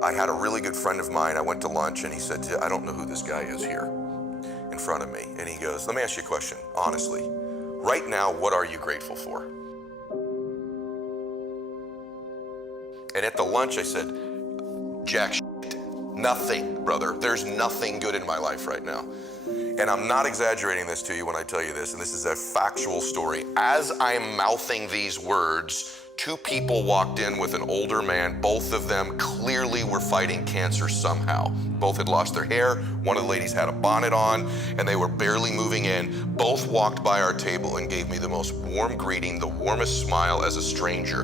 I had a really good friend of mine. I went to lunch and he said, I don't know who this guy is here in front of me. And he goes, let me ask you a question, honestly. Right now, what are you grateful for? And at the lunch, I said, jack shit. Nothing, brother. There's nothing good in my life right now. And I'm not exaggerating this to you when I tell you this, and this is a factual story. As I'm mouthing these words, two people walked in with an older man. Both of them clearly were fighting cancer somehow. Both had lost their hair. One of the ladies had a bonnet on, and they were barely moving in. Both walked by our table and gave me the most warm greeting, the warmest smile as a stranger.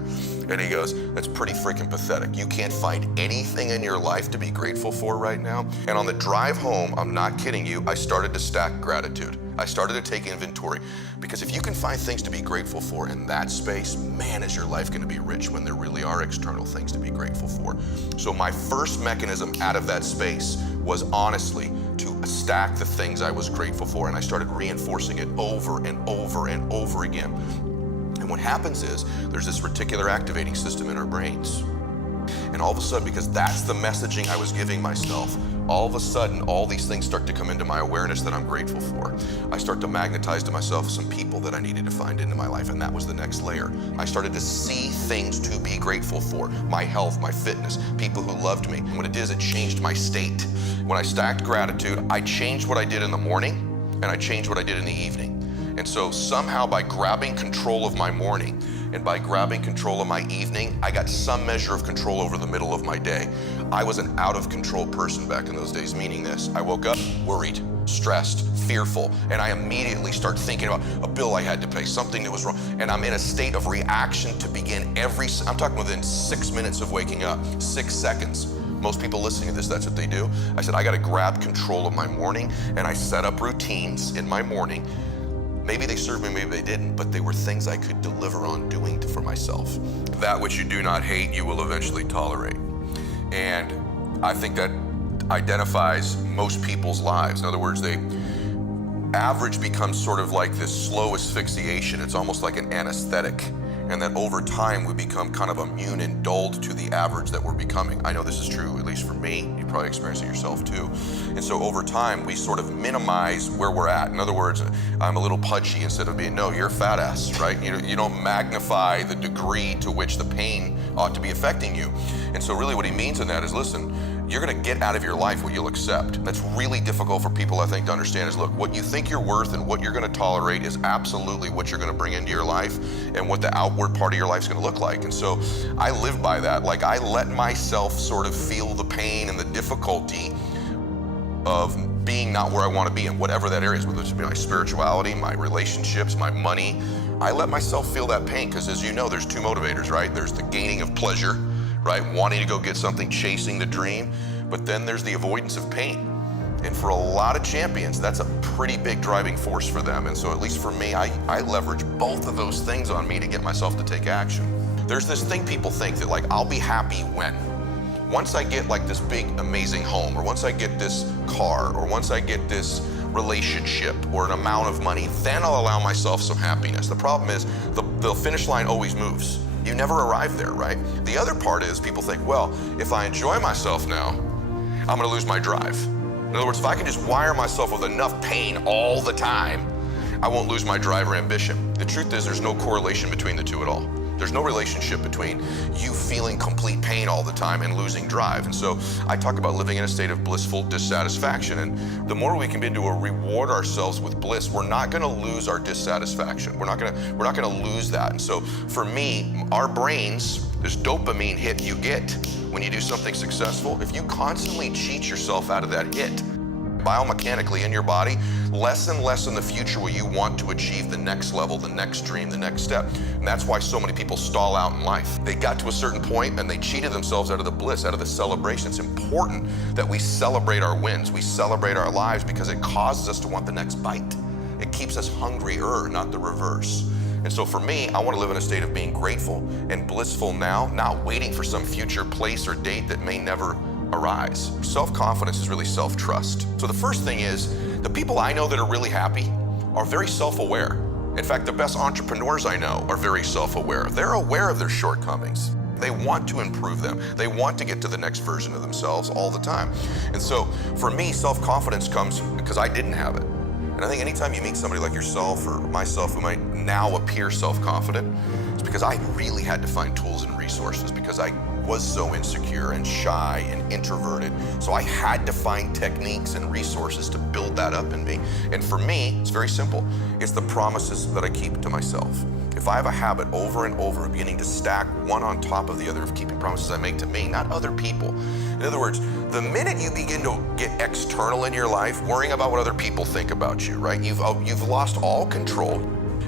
And he goes, that's pretty freaking pathetic. You can't find anything in your life to be grateful for right now. And on the drive home, I'm not kidding you, I started to stack gratitude. I started to take inventory, because if you can find things to be grateful for in that space, man, is your life going to be rich when there really are external things to be grateful for. So my first mechanism out of that space was honestly to stack the things I was grateful for, and I started reinforcing it over and over and over again. And what happens is there's this reticular activating system in our brains. And all of a sudden, because that's the messaging I was giving myself, all of a sudden, all these things start to come into my awareness that I'm grateful for. I start to magnetize to myself some people that I needed to find into my life, and that was the next layer. I started to see things to be grateful for. My health, my fitness, people who loved me. And what it did is it changed my state. When I stacked gratitude, I changed what I did in the morning, and I changed what I did in the evening. And so somehow by grabbing control of my morning and by grabbing control of my evening, I got some measure of control over the middle of my day. I was an out of control person back in those days, meaning this. I woke up worried, stressed, fearful, and I immediately start thinking about a bill I had to pay, something that was wrong. And I'm in a state of reaction to begin I'm talking within 6 minutes of waking up, 6 seconds. Most people listening to this, that's what they do. I said, I got to grab control of my morning, and I set up routines in my morning. Maybe they served me, maybe they didn't, but they were things I could deliver on doing for myself. That which you do not hate, you will eventually tolerate. And I think that identifies most people's lives. In other words, average becomes sort of like this slow asphyxiation. It's almost like an anesthetic. And that over time, we become kind of immune and dulled to the average that we're becoming. I know this is true, at least for me. You probably experience it yourself too. And so over time, we sort of minimize where we're at. In other words, I'm a little pudgy instead of being, no, you're a fat ass, right? You don't magnify the degree to which the pain ought to be affecting you. And so really what he means in that is, listen, you're gonna get out of your life what you'll accept. That's really difficult for people, I think, to understand is, look, what you think you're worth and what you're gonna tolerate is absolutely what you're gonna bring into your life and what the outward part of your life is gonna look like. And so I live by that. Like, I let myself sort of feel the pain and the difficulty of being not where I wanna be in whatever that area is, whether it's my spirituality, my relationships, my money. I let myself feel that pain because, as you know, there's two motivators, right? There's the gaining of pleasure, right? Wanting to go get something, chasing the dream, but then there's the avoidance of pain. And for a lot of champions, that's a pretty big driving force for them. And so at least for me, I leverage both of those things on me to get myself to take action. There's this thing people think that, like, I'll be happy when? Once I get like this big, amazing home, or once I get this car, or once I get this relationship or an amount of money, then I'll allow myself some happiness. The problem is the finish line always moves. You never arrive there, right? The other part is people think, well, if I enjoy myself now, I'm gonna lose my drive. In other words, if I can just wire myself with enough pain all the time, I won't lose my drive or ambition. The truth is there's no correlation between the two at all. There's no relationship between you feeling complete pain all the time and losing drive. And so I talk about living in a state of blissful dissatisfaction. And the more we can begin to reward ourselves with bliss, we're not gonna lose our dissatisfaction. We're not gonna lose that. And so for me, our brains, this dopamine hit you get when you do something successful, if you constantly cheat yourself out of that hit, biomechanically in your body, less and less in the future will you want to achieve the next level, the next dream, the next step. And that's why so many people stall out in life. They got to a certain point and they cheated themselves out of the bliss, out of the celebration. It's important that we celebrate our wins. We celebrate our lives because it causes us to want the next bite. It keeps us hungrier, not the reverse. And so for me, I want to live in a state of being grateful and blissful now, not waiting for some future place or date that may never arise. Self-confidence is really self-trust. So the first thing is, the people I know that are really happy are very self-aware. In fact, the best entrepreneurs I know are very self-aware. They're aware of their shortcomings. They want to improve them. They want to get to the next version of themselves all the time. And so for me, self-confidence comes because I didn't have it. And I think anytime you meet somebody like yourself or myself who might now appear self-confident, it's because I really had to find tools and resources because I was so insecure and shy and introverted. So I had to find techniques and resources to build that up in me. And for me, it's very simple. It's the promises that I keep to myself. If I have a habit over and over of beginning to stack one on top of the other of keeping promises I make to me, not other people. In other words, the minute you begin to get external in your life, worrying about what other people think about you, right? You've lost all control,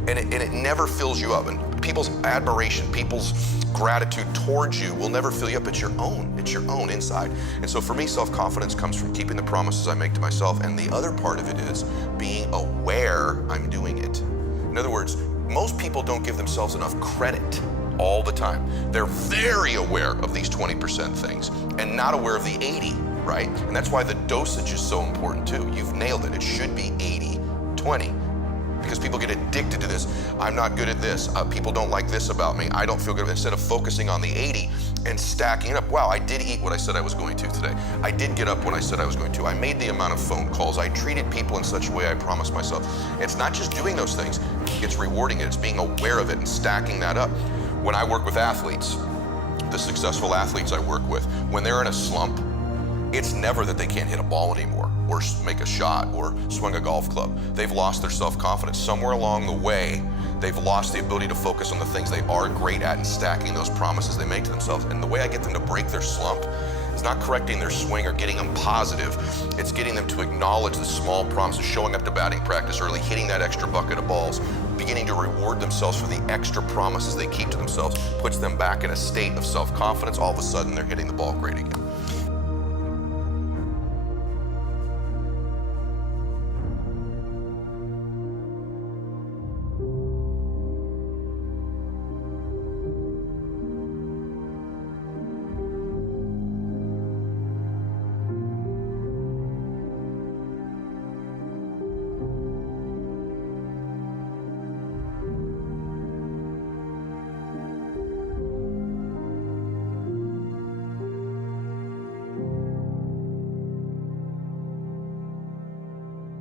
and it never fills you up. And people's admiration, people's gratitude towards you will never fill you up. It's your own. It's your own inside. And so for me, self-confidence comes from keeping the promises I make to myself. And the other part of it is being aware I'm doing it. In other words, most people don't give themselves enough credit all the time. They're very aware of these 20% things and not aware of the 80, right? And that's why the dosage is so important too. You've nailed it. It should be 80-20. Because people get addicted to this. I'm not good at this. People don't like this about me. I don't feel good. Instead of focusing on the 80 and stacking it up. Wow, I did eat what I said I was going to today. I did get up when I said I was going to. I made the amount of phone calls. I treated people in such a way I promised myself. It's not just doing those things. It's rewarding it. It's being aware of it and stacking that up. When I work with athletes, the successful athletes I work with, when they're in a slump, it's never that they can't hit a ball anymore or make a shot or swing a golf club. They've lost their self-confidence. Somewhere along the way, they've lost the ability to focus on the things they are great at and stacking those promises they make to themselves. And the way I get them to break their slump is not correcting their swing or getting them positive. It's getting them to acknowledge the small promises, showing up to batting practice early, hitting that extra bucket of balls, beginning to reward themselves for the extra promises they keep to themselves, puts them back in a state of self-confidence. All of a sudden, they're hitting the ball great again.